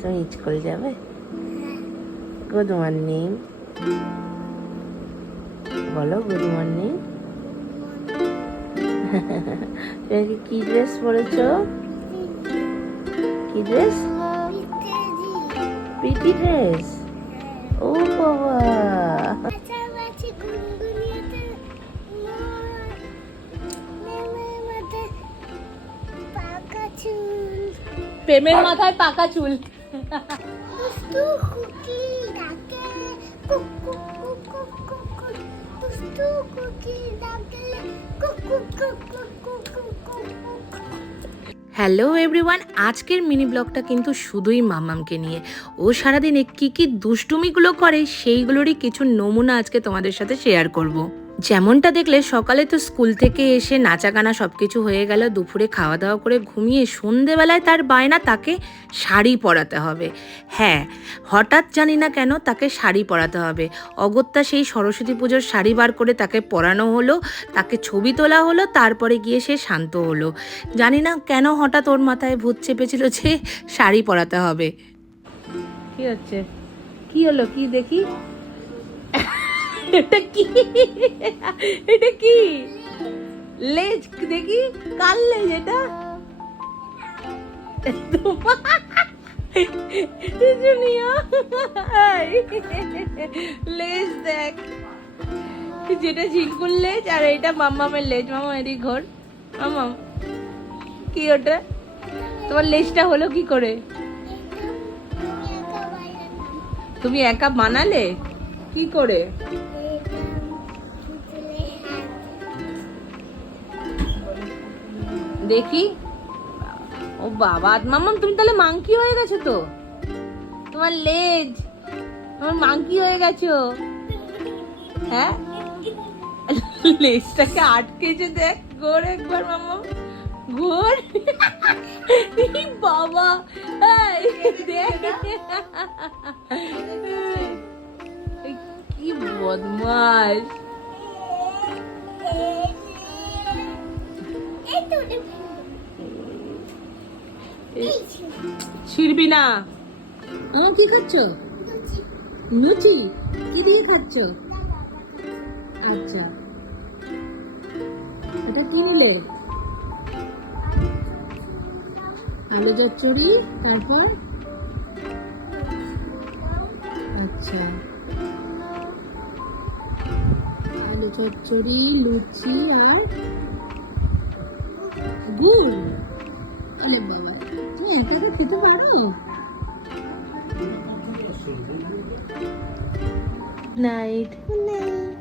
তুমি স্কুল যাবে good morning বলো গুড মর্নিং তুমি কি- ড্রেস পরেছো কি ড্রেস পিটি ড্রেস ও বাবা। প্রেমের মাথায় পাকা চুল। হ্যালো এভরিওয়ান আজকের মিনি ব্লগটা কিন্তু শুধুই মামামকে নিয়ে ও সারাদিন কী কী দুষ্টুমিগুলো করে সেইগুলোরই কিছু নমুনা আজকে তোমাদের সাথে শেয়ার করব। যেমনটা দেখলে সকালে তো স্কুল থেকে এসে নাচা গানা সব কিছু হয়ে গেল, দুপুরে খাওয়া দাওয়া করে ঘুমিয়ে সন্ধেবেলায় তার বায়না তাকে শাড়ি পরাতে হবে। হ্যাঁ হঠাৎ জানি না কেন তাকে শাড়ি পরাতে হবে। অগত্যা সেই সরস্বতী পুজোর শাড়ি বার করে তাকে পরানো হলো, তাকে ছবি তোলা হলো, তারপরে গিয়ে সে শান্ত হলো। জানি না কেন হঠাৎ ওর মাথায় ভূত চেপেছিল যে শাড়ি পরাতে হবে। কি হচ্ছে? কি হলো? কি দেখি? এটা কি? এটা কি? লেজ দেখি? কার লেজ এটা? লেজ দেখ। যেটা ঝিঙ্কুর লেজ আর এটা মাম্মামের লেজ মামা এদিক ঘর। মামাম কি ওটা? তোমার লেজটা হলো কি করে? তুমি একা বানালে? কি করে? দেখি। ও বাবা মাম্মাম তুমি তাহলে মাংকি হয়ে গেছো তো? তোমার লেজ, তোমার মাংকি হয়ে গেছো। হ্যাঁ? লেজটাকে আটকেছে দেখ গোর একবার মাম্মাম গোর বাবা কি বদমাস ছিড়বি না। ও কি খাচ্ছ? লুচি? কি দিয়ে খাচ্ছ? আচ্ছা। এটা কি নিলে আলু চচ্চড়ি, তারপর? আচ্ছা। আলু চচ্চড়ি, লুচি আর গুড়। আরে বাবা এটাকে খেতে পারো নাইট নাইট